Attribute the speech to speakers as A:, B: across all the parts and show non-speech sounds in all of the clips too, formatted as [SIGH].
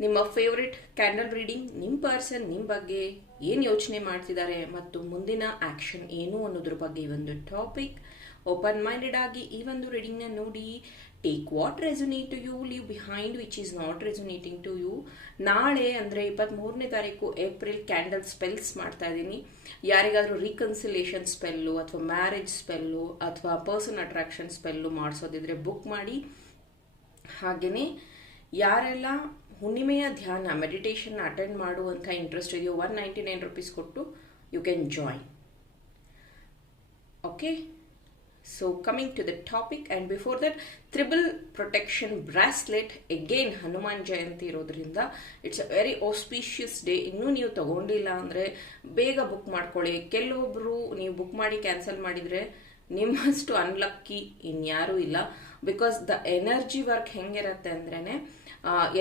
A: ನಿಮ್ಮ favourite candle reading ನಿಮ್ಮ person ನಿಮ್ಮ ಬಗ್ಗೆ ಏನು ಯೋಚನೆ ಮಾಡ್ತಿದ್ದಾರೆ ಮತ್ತು ಮುಂದಿನ ಆ್ಯಕ್ಷನ್ ಏನು ಅನ್ನೋದ್ರ ಬಗ್ಗೆ ಈ ಒಂದು ಟಾಪಿಕ್ ಓಪನ್ ಮೈಂಡೆಡ್ ಆಗಿ ಈ ಒಂದು ರೀಡಿಂಗ್ನ ನೋಡಿ. Take what resonate to you leave behind which is not resonating to you ನಾಳೆ ಅಂದರೆ ಇಪ್ಪತ್ತ್ಮೂರನೇ ತಾರೀಕು ಏಪ್ರಿಲ್ ಕ್ಯಾಂಡಲ್ ಸ್ಪೆಲ್ಸ್ ಮಾಡ್ತಾ ಇದ್ದೀನಿ. ಯಾರಿಗಾದರೂ ರೀಕನ್ಸಿಲೇಷನ್ ಸ್ಪೆಲ್ಲು ಅಥವಾ ಮ್ಯಾರೇಜ್ ಸ್ಪೆಲ್ಲು ಅಥವಾ ಪರ್ಸನ್ ಅಟ್ರಾಕ್ಷನ್ ಸ್ಪೆಲ್ಲು ಮಾಡಿಸೋದಿದ್ರೆ ಬುಕ್ ಮಾಡಿ. ಹಾಗೆಯೇ ಯಾರೆಲ್ಲ ಹುಣ್ಣಿಮೆಯ ಧ್ಯಾನ ಮೆಡಿಟೇಷನ್ ಅಟೆಂಡ್ ಮಾಡುವಂಥ ಇಂಟ್ರೆಸ್ಟ್ ಇದೆಯೋ ಒನ್ ನೈಂಟಿ ನೈನ್ ರುಪೀಸ್ ಕೊಟ್ಟು you can join okay so coming to the topic and before that triple protection bracelet again Hanuman Jayanti ಇರೋದ್ರಿಂದ it's a very auspicious day ಇನ್ನೂ ನೀವು ತಗೊಂಡಿಲ್ಲ ಅಂದರೆ ಬೇಗ ಬುಕ್ ಮಾಡ್ಕೊಳ್ಳಿ. ಕೆಲವೊಬ್ಬರು ನೀವು ಬುಕ್ ಮಾಡಿ ಕ್ಯಾನ್ಸಲ್ ಮಾಡಿದರೆ ನಿಮ್ಮಷ್ಟು ಅನ್ಲಕ್ಕಿ ಇನ್ಯಾರೂ ಇಲ್ಲ. ಬಿಕಾಸ್ ದ ಎನರ್ಜಿ ವರ್ಕ್ ಹೆಂಗಿರತ್ತೆ ಅಂದ್ರೇ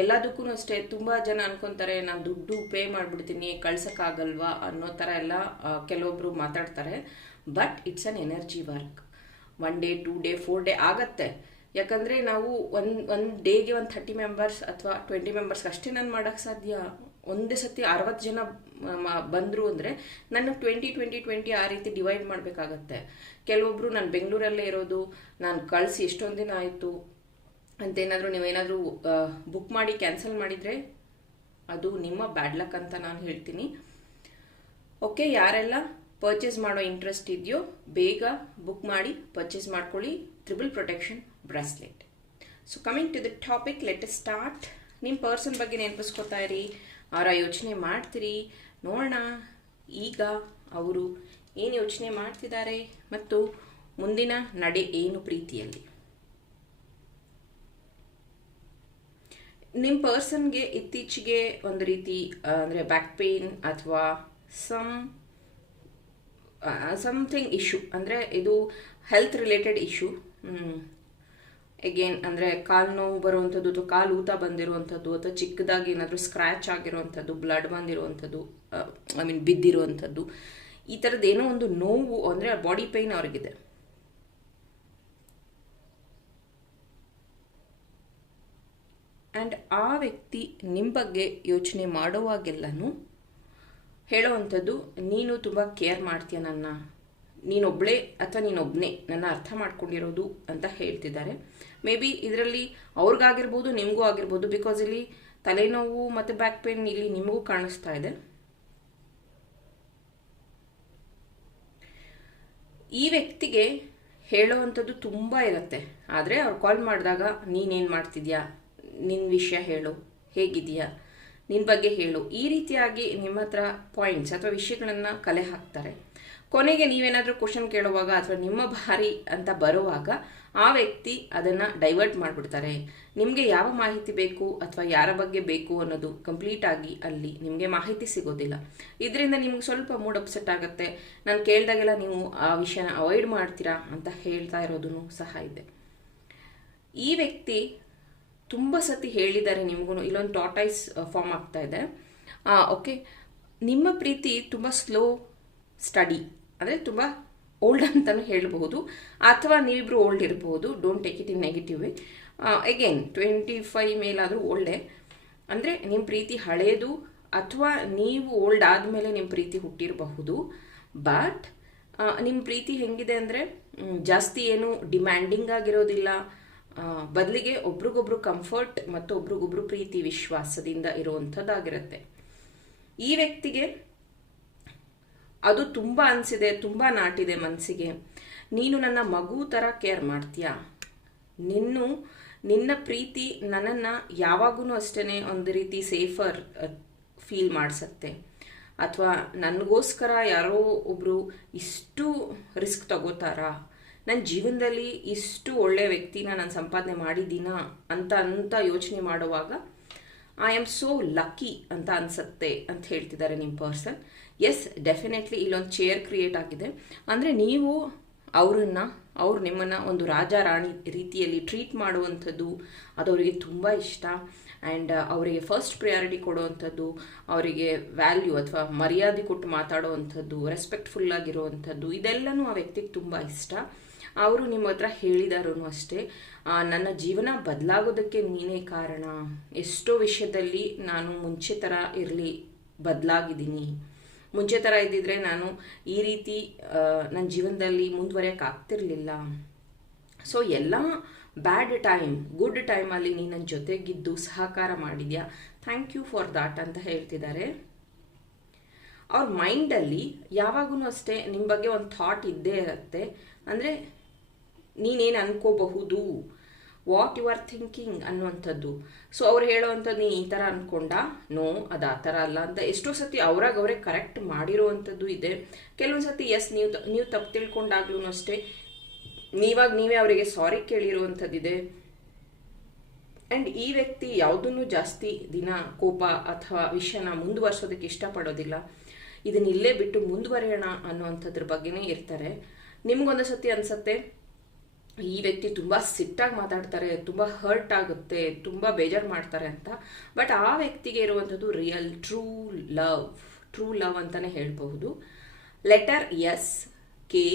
A: ಎಲ್ಲದಕ್ಕೂ ಅಷ್ಟೇ ತುಂಬ ಜನ ಅನ್ಕೊಂತಾರೆ, ನಾನು ದುಡ್ಡು ಪೇ ಮಾಡಿಬಿಡ್ತೀನಿ, ಕಳ್ಸೋಕ್ಕಾಗಲ್ವಾ ಅನ್ನೋ ಥರ ಎಲ್ಲ ಕೆಲವೊಬ್ಬರು ಮಾತಾಡ್ತಾರೆ. But it's an energy work one day two day four day ಆಗತ್ತೆ. ಯಾಕಂದರೆ ನಾವು ಒಂದು ಒಂದು ಡೇಗೆ ಒಂದು ಥರ್ಟಿ ಮೆಂಬರ್ಸ್ ಅಥವಾ ಟ್ವೆಂಟಿ ಮೆಂಬರ್ಸ್ಗೆ ಅಷ್ಟೇ ನಾನು ಮಾಡೋಕ್ಕೆ ಸಾಧ್ಯ. ಒಂದೇ ಸತಿ ಅರವತ್ತು ಜನ ಬಂದರು ಅಂದರೆ ನಾನು ಟ್ವೆಂಟಿ ಟ್ವೆಂಟಿ ಟ್ವೆಂಟಿ ಆ ರೀತಿ ಡಿವೈಡ್ ಮಾಡಬೇಕಾಗತ್ತೆ. ಕೆಲವೊಬ್ಬರು ನಾನು ಬೆಂಗಳೂರಲ್ಲೇ ಇರೋದು, ನಾನು ಕಳಿಸಿ ಎಷ್ಟೊಂದು ದಿನ ಆಯಿತು, ಅಂತೇನಾದರೂ ನೀವೇನಾದರೂ ಬುಕ್ ಮಾಡಿ ಕ್ಯಾನ್ಸಲ್ ಮಾಡಿದರೆ? ಅದು ನಿಮ್ಮ ಬ್ಯಾಡ್ ಲಕ್ ಅಂತ ನಾನು ಹೇಳ್ತೀನಿ. ಓಕೆ ಯಾರೆಲ್ಲ ಪರ್ಚೇಸ್ ಮಾಡೋ ಇಂಟ್ರೆಸ್ಟ್ ಇದೆಯೋ, ಬೇಗ ಬುಕ್ ಮಾಡಿ ಪರ್ಚೇಸ್ ಮಾಡ್ಕೊಳ್ಳಿ. Triple protection bracelet so coming to the topic let start ನಿಮ್ಮ ಪರ್ಸನ್ ಬಗ್ಗೆ ನೆನಪಿಸ್ಕೊತಾ ಇರಿ. ಅವರ ಯೋಚನೆ ಮಾಡ್ತೀರಿ? ನೋಡೋಣ. ಈಗ ಅವರು ಏನು ಯೋಚನೆ ಮಾಡ್ತಿದ್ದಾರೆ? ಮತ್ತು ಮುಂದಿನ ನಡೆ ಏನು ಪ್ರೀತಿಯಲ್ಲಿ? ನಿಮ್ಮ ಪರ್ಸನ್ಗೆ ಇತ್ತೀಚೆಗೆ ಒಂದು ರೀತಿ ಅಂದರೆ ಬ್ಯಾಕ್ ಪೇನ್ ಅಥವಾ ಸಮ್ ಸಮಥಿಂಗ್ ಇಶ್ಯೂ ಅಂದರೆ ಇದು ಹೆಲ್ತ್ ರಿಲೇಟೆಡ್ ಇಶ್ಯೂ ಎಗೇನ್ ಅಂದರೆ ಕಾಲು ನೋವು ಬರುವಂಥದ್ದು ಅಥವಾ ಕಾಲು ಊತ ಬಂದಿರುವಂಥದ್ದು ಅಥವಾ ಚಿಕ್ಕದಾಗಿ ಏನಾದರೂ ಸ್ಕ್ರ್ಯಾಚ್ ಆಗಿರುವಂಥದ್ದು ಬ್ಲಡ್ ಬಂದಿರುವಂಥದ್ದು ಐ ಮೀನ್ ಬಿದ್ದಿರುವಂಥದ್ದು ಈ ಥರದ್ದು ಏನೋ ಒಂದು ನೋವು ಅಂದರೆ ಬಾಡಿ ಪೇಯ್ನ್ ಅವ್ರಿಗಿದೆ. ಆ್ಯಂಡ್ ಆ ವ್ಯಕ್ತಿ ನಿಮ್ಮ ಬಗ್ಗೆ ಯೋಚನೆ ಮಾಡುವಾಗೆಲ್ಲನೂ ಹೇಳೋವಂಥದ್ದು ನೀನು ತುಂಬ ಕೇರ್ ಮಾಡ್ತೀಯ ನನ್ನ ನೀನೊಬ್ಬಳೇ ಅಥವಾ ನೀನೊಬ್ಬನೇ ನನ್ನ ಅರ್ಥ ಮಾಡ್ಕೊಂಡಿರೋದು ಅಂತ ಹೇಳ್ತಿದ್ದಾರೆ. ಮೇ ಬಿ ಇದರಲ್ಲಿ ಅವ್ರಿಗಾಗಿರ್ಬೋದು, ನಿಮಗೂ ಆಗಿರ್ಬೋದು ಬಿಕಾಸ್ ಇಲ್ಲಿ ತಲೆನೋವು ಮತ್ತು ಬ್ಯಾಕ್ ಪೇನ್ ಇಲ್ಲಿ ನಿಮಗೂ ಕಾಣಿಸ್ತಾ ಇದೆ. ಈ ವ್ಯಕ್ತಿಗೆ ಹೇಳೋವಂಥದ್ದು ತುಂಬ ಇರುತ್ತೆ. ಆದರೆ ಅವ್ರು ಕಾಲ್ ಮಾಡಿದಾಗ, ನೀನೇನು ಮಾಡ್ತಿದ್ಯಾ? ನಿನ್ನ ವಿಷಯ ಹೇಳು. ಹೇಗಿದೆಯಾ? ನಿನ್ನ ಬಗ್ಗೆ ಹೇಳು. ಈ ರೀತಿಯಾಗಿ ನಿಮ್ಮ ಹತ್ರ ಪಾಯಿಂಟ್ಸ್ ಅಥವಾ ವಿಷಯಗಳನ್ನು ಕಲೆ ಹಾಕ್ತಾರೆ. ಕೊನೆಗೆ ನೀವೇನಾದರೂ ಕ್ವಶನ್ ಕೇಳುವಾಗ ಅಥವಾ ನಿಮ್ಮ ಬಾರಿ ಅಂತ ಬರುವಾಗ ಆ ವ್ಯಕ್ತಿ ಅದನ್ನು ಡೈವರ್ಟ್ ಮಾಡಿಬಿಡ್ತಾರೆ. ನಿಮಗೆ ಯಾವ ಮಾಹಿತಿ ಬೇಕು ಅಥವಾ ಯಾರ ಬಗ್ಗೆ ಬೇಕು ಅನ್ನೋದು ಕಂಪ್ಲೀಟ್ ಆಗಿ ಅಲ್ಲಿ ನಿಮಗೆ ಮಾಹಿತಿ ಸಿಗೋದಿಲ್ಲ. ಇದರಿಂದ ನಿಮ್ಗೆ ಸ್ವಲ್ಪ ಮೂಡ್ ಅಪ್ಸೆಟ್ ಆಗುತ್ತೆ. ನಾನು ಕೇಳಿದಾಗೆಲ್ಲ ನೀವು ಆ ವಿಷಯನ ಅವಾಯ್ಡ್ ಮಾಡ್ತೀರಾ ಅಂತ ಹೇಳ್ತಾ ಇರೋದೂ ಸಹ ಇದೆ. ಈ ವ್ಯಕ್ತಿ ತುಂಬ ಸತಿ ಹೇಳಿದ್ದಾರೆ ನಿಮಗೂ ಇಲ್ಲೊಂದು ಟಾಟೈಸ್ ಫಾರ್ಮ್ ಆಗ್ತಾ ಇದೆ. ಓಕೆ ನಿಮ್ಮ ಪ್ರೀತಿ ತುಂಬ ಸ್ಲೋ ಸ್ಟಡಿ ಅಂದರೆ ತುಂಬ ಓಲ್ಡ್ ಅಂತಲೂ ಹೇಳಬಹುದು. ಅಥವಾ ನೀವಿಬ್ಬರು ಓಲ್ಡ್ ಇರಬಹುದು. Don't take it in negative way again twenty five ಮೇಲಾದರೂ ಓಲ್ಡೆ ಅಂದರೆ ನಿಮ್ಮ ಪ್ರೀತಿ ಹಳೆಯದು ಅಥವಾ ನೀವು ಓಲ್ಡ್ ಆದಮೇಲೆ ನಿಮ್ಮ ಪ್ರೀತಿ ಹುಟ್ಟಿರಬಹುದು. ಬಟ್ ನಿಮ್ಮ ಪ್ರೀತಿ ಹೆಂಗಿದೆ ಅಂದರೆ ಜಾಸ್ತಿ ಏನು ಡಿಮ್ಯಾಂಡಿಂಗ್ ಆಗಿರೋದಿಲ್ಲ. ಬದಲಿಗೆ ಒಬ್ರಿಗೊಬ್ರು ಕಂಫರ್ಟ್ ಮತ್ತು ಒಬ್ರಿಗೊಬ್ರು ಪ್ರೀತಿ ವಿಶ್ವಾಸದಿಂದ ಇರುವಂಥದ್ದಾಗಿರುತ್ತೆ. ಈ ವ್ಯಕ್ತಿಗೆ ಅದು ತುಂಬ ಅನಿಸಿದೆ, ತುಂಬ ನಾಟಿದೆ ಮನಸ್ಸಿಗೆ ನೀನು ನನ್ನ ಮಗು ಥರ ಕೇರ್ ಮಾಡ್ತೀಯಾ? ನಿನ್ನು, ನಿನ್ನ ಪ್ರೀತಿ ನನ್ನನ್ನು ಯಾವಾಗೂ ಅಷ್ಟೇ ಒಂದು ರೀತಿ ಸೇಫರ್ ಫೀಲ್ ಮಾಡಿಸತ್ತೆ. ಅಥವಾ ನನಗೋಸ್ಕರ ಯಾರೋ ಒಬ್ಬರು ಇಷ್ಟು ರಿಸ್ಕ್ ತಗೋತಾರಾ? ನನ್ನ ಜೀವನದಲ್ಲಿ ಇಷ್ಟು ಒಳ್ಳೆಯ ವ್ಯಕ್ತಿನ ನಾನು ಸಂಪಾದನೆ ಮಾಡಿದ್ದೀನಾ ಅಂತ ಅಂತ ಯೋಚನೆ ಮಾಡುವಾಗ ಐ ಆಮ್ ಸೋ ಲಕ್ಕಿ ಅಂತ ಅನ್ಸುತ್ತೆ ಅಂತ ಹೇಳ್ತಿದ್ದಾರೆ ನಿಮ್ಮ ಪರ್ಸನ್ ಎಸ್ ಡೆಫಿನೆಟ್ಲಿ ಇಲ್ಲೊಂದು ಚೇರ್ ಕ್ರಿಯೇಟ್ ಆಗಿದೆ. ಅಂದರೆ ನೀವು ಅವರನ್ನು, ಅವ್ರು ನಿಮ್ಮನ್ನು ಒಂದು ರಾಜ ರಾಣಿ ರೀತಿಯಲ್ಲಿ ಟ್ರೀಟ್ ಮಾಡುವಂಥದ್ದು ಅದು ಅವರಿಗೆ ತುಂಬ ಇಷ್ಟ. ಆ್ಯಂಡ್ ಅವರಿಗೆ ಫಸ್ಟ್ ಪ್ರಿಯಾರಿಟಿ ಕೊಡುವಂಥದ್ದು, ಅವರಿಗೆ ವ್ಯಾಲ್ಯೂ ಅಥವಾ ಮರ್ಯಾದೆ ಕೊಟ್ಟು ಮಾತಾಡುವಂಥದ್ದು ರೆಸ್ಪೆಕ್ಟ್ಫುಲ್ ಆಗಿರುವಂಥದ್ದು, ಇದೆಲ್ಲನೂ ಆ ವ್ಯಕ್ತಿಗೆ ತುಂಬ ಇಷ್ಟ. ಅವರು ನಿಮ್ಮ ಹತ್ರ ಹೇಳಿದಾರೂ ಅಷ್ಟೇ. ನನ್ನ ಜೀವನ ಬದಲಾಗೋದಕ್ಕೆ ನೀನೇ ಕಾರಣ. ಎಷ್ಟೋ ವಿಷಯದಲ್ಲಿ ನಾನು ಮುಂಚೆ ಥರ ಇರಲಿ, ಬದಲಾಗಿದ್ದೀನಿ. ಮುಂಚೆ ಥರ ಇದ್ದಿದ್ರೆ ನಾನು ಈ ರೀತಿ ನನ್ನ ಜೀವನದಲ್ಲಿ ಮುಂದುವರಿಯೋಕೆ ಆಗ್ತಿರ್ಲಿಲ್ಲ. ಸೊ ಎಲ್ಲ ಬ್ಯಾಡ್ ಟೈಮ್ ಗುಡ್ ಟೈಮಲ್ಲಿ ನೀನು ನನ್ನ ಜೊತೆಗಿದ್ದು ಸಹಕಾರ ಮಾಡಿದ್ಯಾ? ಥ್ಯಾಂಕ್ ಯು ಫಾರ್ ದಾಟ್ ಅಂತ ಹೇಳ್ತಿದ್ದಾರೆ. ಅವ್ರ ಮೈಂಡಲ್ಲಿ ಯಾವಾಗೂ ಅಷ್ಟೇ ನಿಮ್ಮ ಬಗ್ಗೆ ಒಂದು ಥಾಟ್ ಇದ್ದೇ ಇರುತ್ತೆ. ಅಂದರೆ ನೀನೇನು ಅನ್ಕೋಬಹುದು? ವಾಟ್ ಯು ಆರ್ ಥಿಂಕಿಂಗ್ ಅನ್ನುವಂಥದ್ದು. ಸೊ ಅವ್ರು ಹೇಳೋವಂಥದ್ದು ನೀನು ಈ ಥರ ಅನ್ಕೊಂಡ? ನೋ ಅದು ಆ ಥರ ಅಲ್ಲ ಅಂತ. ಎಷ್ಟೋ ಸತಿ ಅವ್ರಾಗ ಅವರೇ ಕರೆಕ್ಟ್ ಮಾಡಿರೋವಂಥದ್ದು ಇದೆ. ಕೆಲವೊಂದು ಸತಿ ಎಸ್ ನೀವು ನೀವು ತಪ್ಪು ತಿಳ್ಕೊಂಡಾಗ್ಲೂ ಅಷ್ಟೇ. ನೀವಾಗ ನೀವೇ ಅವರಿಗೆ ಸಾರಿ ಕೇಳಿರುವಂಥದ್ದಿದೆ ಆ್ಯಂಡ್ ಈ ವ್ಯಕ್ತಿ ಯಾವುದನ್ನು ಜಾಸ್ತಿ ದಿನ ಕೋಪ ಅಥವಾ ವಿಷಯನ ಮುಂದುವರ್ಸೋದಕ್ಕೆ ಇಷ್ಟಪಡೋದಿಲ್ಲ. ಇದನ್ನ ಇಲ್ಲೇ ಬಿಟ್ಟು ಮುಂದುವರಿಯೋಣ ಅನ್ನುವಂಥದ್ರ ಬಗ್ಗೆನೇ ಇರ್ತಾರೆ. ನಿಮ್ಗೊಂದು ಸತಿ ಅನ್ಸತ್ತೆ ಈ ವ್ಯಕ್ತಿ ತುಂಬ ಸಿಟ್ಟಾಗಿ ಮಾತಾಡ್ತಾರೆ, ತುಂಬ ಹರ್ಟ್ ಆಗುತ್ತೆ, ತುಂಬ ಬೇಜಾರು ಮಾಡ್ತಾರೆ ಅಂತ. ಬಟ್ ಆ ವ್ಯಕ್ತಿಗೆ ಇರುವಂಥದ್ದು real true love true love ಅಂತಲೇ ಹೇಳಬಹುದು. Letter S K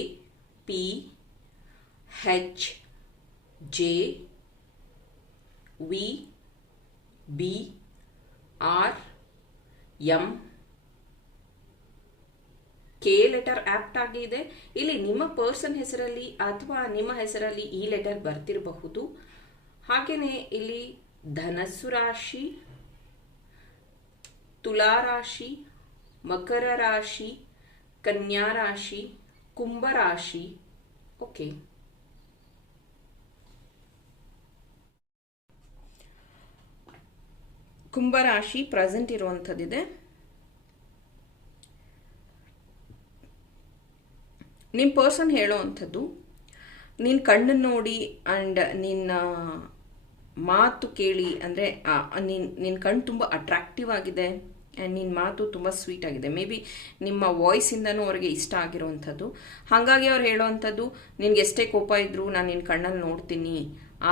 A: P H J V B R M K letter apt ಆಗಿದೆ ಇಲ್ಲಿ ನಿಮ್ಮ ಪರ್ಸನ್ ಹೆಸರಲ್ಲಿ ಅಥವಾ ನಿಮ್ಮ ಹೆಸರಲ್ಲಿ ಈ ಲೆಟರ್ ಬರ್ತಿರಬಹುದು. ಹಾಗೆಯೇ ಇಲ್ಲಿ ಧನಸ್ಸು ರಾಶಿ ತುಲಾರಾಶಿ ಮಕರ ರಾಶಿ, ಕನ್ಯಾ ರಾಶಿ, ಕುಂಭ ರಾಶಿ. ಓಕೆ. ಕುಂಭರಾಶಿ ಪ್ರೆಸೆಂಟ್ ಇರುವಂಥದ್ದಿದೆ. ನಿಮ್ಮ ಪರ್ಸನ್ ಹೇಳೋ ಅಂಥದ್ದು ನಿನ್ನ ಕಣ್ಣನ್ನು ನೋಡಿ ಆ್ಯಂಡ್ ನಿನ್ನ ಮಾತು ಕೇಳಿ ಅಂದರೆ ನಿನ್ನ ನಿನ್ನ ಕಣ್ಣು ತುಂಬ ಅಟ್ರಾಕ್ಟಿವ್ ಆಗಿದೆ ಆ್ಯಂಡ್ ನಿನ್ನ ಮಾತು ತುಂಬ ಸ್ವೀಟ್ ಆಗಿದೆ. ಮೇ ಬಿ ನಿಮ್ಮ ವಾಯ್ಸಿಂದನೂ ಅವ್ರಿಗೆ ಇಷ್ಟ ಆಗಿರುವಂಥದ್ದು ಹಾಗಾಗಿ ಅವ್ರು ಹೇಳೋವಂಥದ್ದು ನಿನಗೆ ಎಷ್ಟೇ ಕೋಪ ಇದ್ದರೂ ನಾನು ನಿನ್ನ ಕಣ್ಣಲ್ಲಿ ನೋಡ್ತೀನಿ.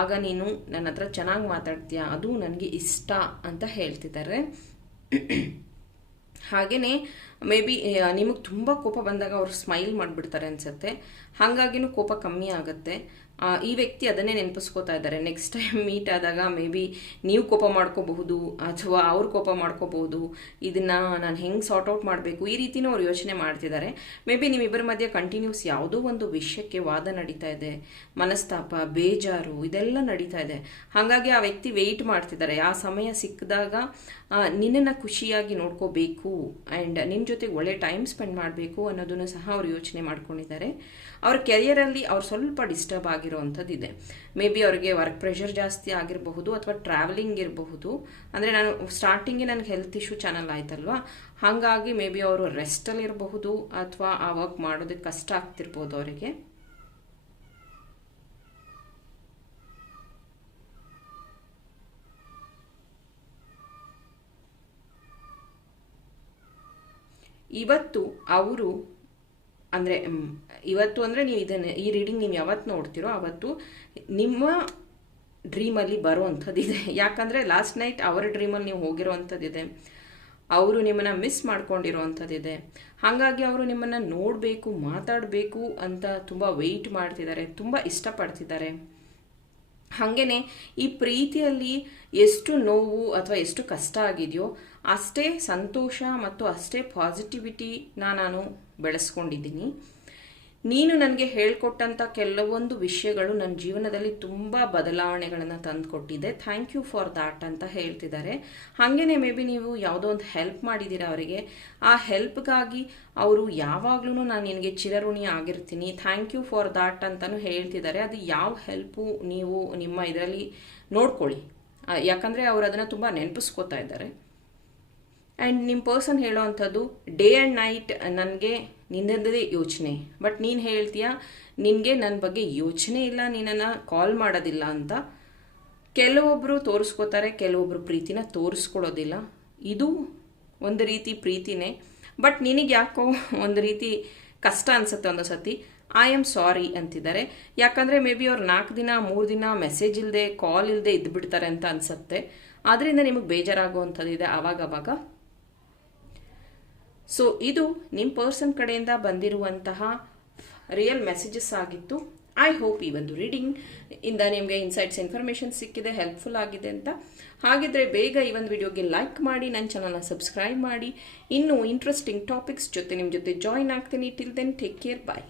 A: ಆಗ ನೀನು ನನ್ನ ಹತ್ರ ಚೆನ್ನಾಗಿ ಮಾತಾಡ್ತೀಯ, ಅದು ನನಗೆ ಇಷ್ಟ ಅಂತ ಹೇಳ್ತಿದ್ದಾರೆ. [CLEARS THROAT] ಹಾಗೆಯೇ ಮೇ ಬಿ ನಿಮಗೆ ತುಂಬ ಕೋಪ ಬಂದಾಗ ಅವರು ಸ್ಮೈಲ್ ಮಾಡಿಬಿಡ್ತಾರೆ ಅನಿಸುತ್ತೆ. ಹಾಗಾಗಿನೂ ಕೋಪ ಕಮ್ಮಿ ಆಗುತ್ತೆ. ಈ ವ್ಯಕ್ತಿ ಅದನ್ನೇ ನೆನಪಿಸ್ಕೋತಾ ಇದ್ದಾರೆ. ನೆಕ್ಸ್ಟ್ ಟೈಮ್ ಮೀಟ್ ಆದಾಗ ಮೇ ಬಿ ನೀವು ಕೋಪ ಮಾಡ್ಕೋಬಹುದು ಅಥವಾ ಅವ್ರು ಕೋಪ ಮಾಡ್ಕೋಬಹುದು. ಇದನ್ನ ನಾನು ಹೆಂಗೆ ಸಾರ್ಟ್ ಔಟ್ ಮಾಡಬೇಕು? ಈ ರೀತಿನೂ ಅವ್ರು ಯೋಚನೆ ಮಾಡ್ತಿದ್ದಾರೆ. ಮೇ ಬಿ ನಿಮ್ಮಿಬ್ಬರ ಮಧ್ಯೆ ಕಂಟಿನ್ಯೂಸ್ ಯಾವುದೋ ಒಂದು ವಿಷಯಕ್ಕೆ ವಾದ ನಡೀತಾ ಇದೆ. ಮನಸ್ತಾಪ, ಬೇಜಾರು, ಇದೆಲ್ಲ ನಡೀತಾ ಇದೆ. ಹಾಗಾಗಿ ಆ ವ್ಯಕ್ತಿ ವೆಯ್ಟ್ ಮಾಡ್ತಿದ್ದಾರೆ. ಆ ಸಮಯ ಸಿಕ್ಕಿದಾಗ ನಿನ್ನನ್ನು ಖುಷಿಯಾಗಿ ನೋಡ್ಕೋಬೇಕು ಆ್ಯಂಡ್ ನಿನ್ನ ಜೊತೆಗೆ ಒಳ್ಳೆ ಟೈಮ್ ಸ್ಪೆಂಡ್ ಮಾಡಬೇಕು ಅನ್ನೋದನ್ನು ಸಹ ಅವರು ಯೋಚನೆ ಮಾಡ್ಕೊಂಡಿದ್ದಾರೆ. ಅವ್ರ ಕೆರಿಯರಲ್ಲಿ ಅವ್ರು ಸ್ವಲ್ಪ ಡಿಸ್ಟರ್ಬ್ ಆಗಿರೋವಂಥದ್ದು ಇದೆ ಮೇ ಬಿ ಅವ್ರಿಗೆ ವರ್ಕ್ ಪ್ರೆಷರ್ ಜಾಸ್ತಿ ಆಗಿರಬಹುದು ಅಥವಾ ಟ್ರಾವೆಲಿಂಗ್ ಇರಬಹುದು. ಅಂದರೆ ನಾನು ಸ್ಟಾರ್ಟಿಂಗೇ ನನಗೆ ಹೆಲ್ತ್ ಇಶ್ಯೂ ಚಾನಲ್ ಆಯ್ತಲ್ವಾ? ಹಾಗಾಗಿ ಮೇ ಬಿ ಅವರು ರೆಸ್ಟಲ್ಲಿ ಇರಬಹುದು ಅಥವಾ ಆ ವರ್ಕ್ ಮಾಡೋದಕ್ಕೆ ಕಷ್ಟ ಆಗ್ತಿರ್ಬೋದು ಅವರಿಗೆ. ಇವತ್ತು ಅವರು ಅಂದರೆ ಇವತ್ತು ಅಂದರೆ ನೀವು ಇದನ್ನು, ಈ ರೀಡಿಂಗ್ ನೀವು ಯಾವತ್ತು ನೋಡ್ತೀರೋ ಅವತ್ತು ನಿಮ್ಮ ಡ್ರೀಮಲ್ಲಿ ಬರುವಂಥದ್ದಿದೆ. ಯಾಕಂದರೆ ಲಾಸ್ಟ್ ನೈಟ್ ಅವರ ಡ್ರೀಮಲ್ಲಿ ನೀವು ಹೋಗಿರೋವಂಥದ್ದಿದೆ. ಅವರು ನಿಮ್ಮನ್ನು ಮಿಸ್ ಮಾಡ್ಕೊಂಡಿರೋವಂಥದ್ದಿದೆ. ಹಾಗಾಗಿ ಅವರು ನಿಮ್ಮನ್ನು ನೋಡಬೇಕು, ಮಾತಾಡಬೇಕು ಅಂತ ತುಂಬ ವೆಯ್ಟ್ ಮಾಡ್ತಿದ್ದಾರೆ. ತುಂಬ ಇಷ್ಟಪಡ್ತಿದ್ದಾರೆ. ಹಾಗೆಯೇ ಈ ಪ್ರೀತಿಯಲ್ಲಿ ಎಷ್ಟು ನೋವು ಅಥವಾ ಎಷ್ಟು ಕಷ್ಟ ಆಗಿದೆಯೋ ಅಷ್ಟೇ ಸಂತೋಷ ಮತ್ತು ಅಷ್ಟೇ ಪಾಸಿಟಿವಿಟಿನ ನಾನು ಬೆಳೆಸ್ಕೊಂಡಿದ್ದೀನಿ. ನೀನು ನನಗೆ ಹೇಳ್ಕೊಟ್ಟಂಥ ಕೆಲವೊಂದು ವಿಷಯಗಳು ನನ್ನ ಜೀವನದಲ್ಲಿ ತುಂಬ ಬದಲಾವಣೆಗಳನ್ನು ತಂದುಕೊಟ್ಟಿದೆ. ಥ್ಯಾಂಕ್ ಯು ಫಾರ್ ದಾಟ್ ಅಂತ ಹೇಳ್ತಿದ್ದಾರೆ. ಹಾಗೇನೆ ಮೇ ಬಿ ನೀವು ಯಾವುದೋ ಒಂದು ಹೆಲ್ಪ್ ಮಾಡಿದ್ದೀರಾ ಅವರಿಗೆ. ಆ ಹೆಲ್ಪ್ಗಾಗಿ ಅವರು ಯಾವಾಗಲೂ ನಾನು ನಿನಗೆ ಚಿರಋಣಿ ಆಗಿರ್ತೀನಿ. ಥ್ಯಾಂಕ್ ಯು ಫಾರ್ ದಾಟ್ ಅಂತಲೂ ಹೇಳ್ತಿದ್ದಾರೆ. ಅದು ಯಾವ ಹೆಲ್ಪು ನೀವು ನಿಮ್ಮ ಇದರಲ್ಲಿ ನೋಡ್ಕೊಳ್ಳಿ. ಯಾಕಂದರೆ ಅವರು ಅದನ್ನು ತುಂಬ ನೆನಪಿಸ್ಕೋತಾ ಇದ್ದಾರೆ. ಆ್ಯಂಡ್ ನಿಮ್ಮ ಪರ್ಸನ್ ಹೇಳೋವಂಥದ್ದು ಡೇ ಆ್ಯಂಡ್ ನೈಟ್ ನನಗೆ ನಿನ್ನದೇ ಯೋಚನೆ. ಬಟ್ ನೀನು ಹೇಳ್ತೀಯ, ನಿನಗೆ ನನ್ನ ಬಗ್ಗೆ ಯೋಚನೆ ಇಲ್ಲ ನೀನನ್ನು ಕಾಲ್ ಮಾಡೋದಿಲ್ಲ ಅಂತ. ಕೆಲವೊಬ್ಬರು ತೋರಿಸ್ಕೋತಾರೆ ಕೆಲವೊಬ್ಬರು ಪ್ರೀತಿನ ತೋರಿಸ್ಕೊಳ್ಳೋದಿಲ್ಲ ಇದು ಒಂದು ರೀತಿ ಪ್ರೀತಿನೇ. ಬಟ್ ನಿನಗೆ ಯಾಕೋ ಒಂದು ರೀತಿ ಕಷ್ಟ ಅನಿಸುತ್ತೆ ಒಂದು ಸತಿ. ಐ ಆಮ್ ಸಾರಿ ಅಂತಿದ್ದಾರೆ. ಯಾಕಂದರೆ ಮೇ ಬಿ ಅವ್ರು ನಾಲ್ಕು ದಿನ, ಮೂರು ದಿನ ಮೆಸೇಜ್ ಇಲ್ಲದೆ ಕಾಲ್ ಇಲ್ಲದೆ ಇದ್ದುಬಿಡ್ತಾರೆ ಅಂತ ಅನಿಸುತ್ತೆ. ಅದರಿಂದ ನಿಮಗೆ ಬೇಜಾರಾಗುವಂಥದ್ದಿದೆ ಆವಾಗವಾಗ. ಸೊ ಇದು ನಿಮ್ಮ ಪರ್ಸನ್ ಕಡೆಯಿಂದ ಬಂದಿರುವಂತಹ ರಿಯಲ್ ಮೆಸೇಜಸ್ ಆಗಿತ್ತು. ಐ ಹೋಪ್ ಈ ಒಂದು ರೀಡಿಂಗ್ ಇಂದ ನಿಮಗೆ ಇನ್ಸೈಟ್ಸ್ ಇನ್ಫಾರ್ಮೇಷನ್ ಸಿಕ್ಕಿದೆ ಹೆಲ್ಪ್ಫುಲ್ ಆಗಿದೆ ಅಂತ. ಹಾಗಿದ್ರೆ ಬೇಗ ಈ ಒಂದು ವಿಡಿಯೋಗೆ ಲೈಕ್ ಮಾಡಿ ನನ್ನ ಚಾನಲ್ನ ಸಬ್ಸ್ಕ್ರೈಬ್ ಮಾಡಿ. ಇನ್ನೂ ಇಂಟ್ರೆಸ್ಟಿಂಗ್ ಟಾಪಿಕ್ಸ್ ಜೊತೆ ನಿಮ್ಮ ಜೊತೆ ಜಾಯಿನ್ ಆಗ್ತೀನಿ. Till then take care bye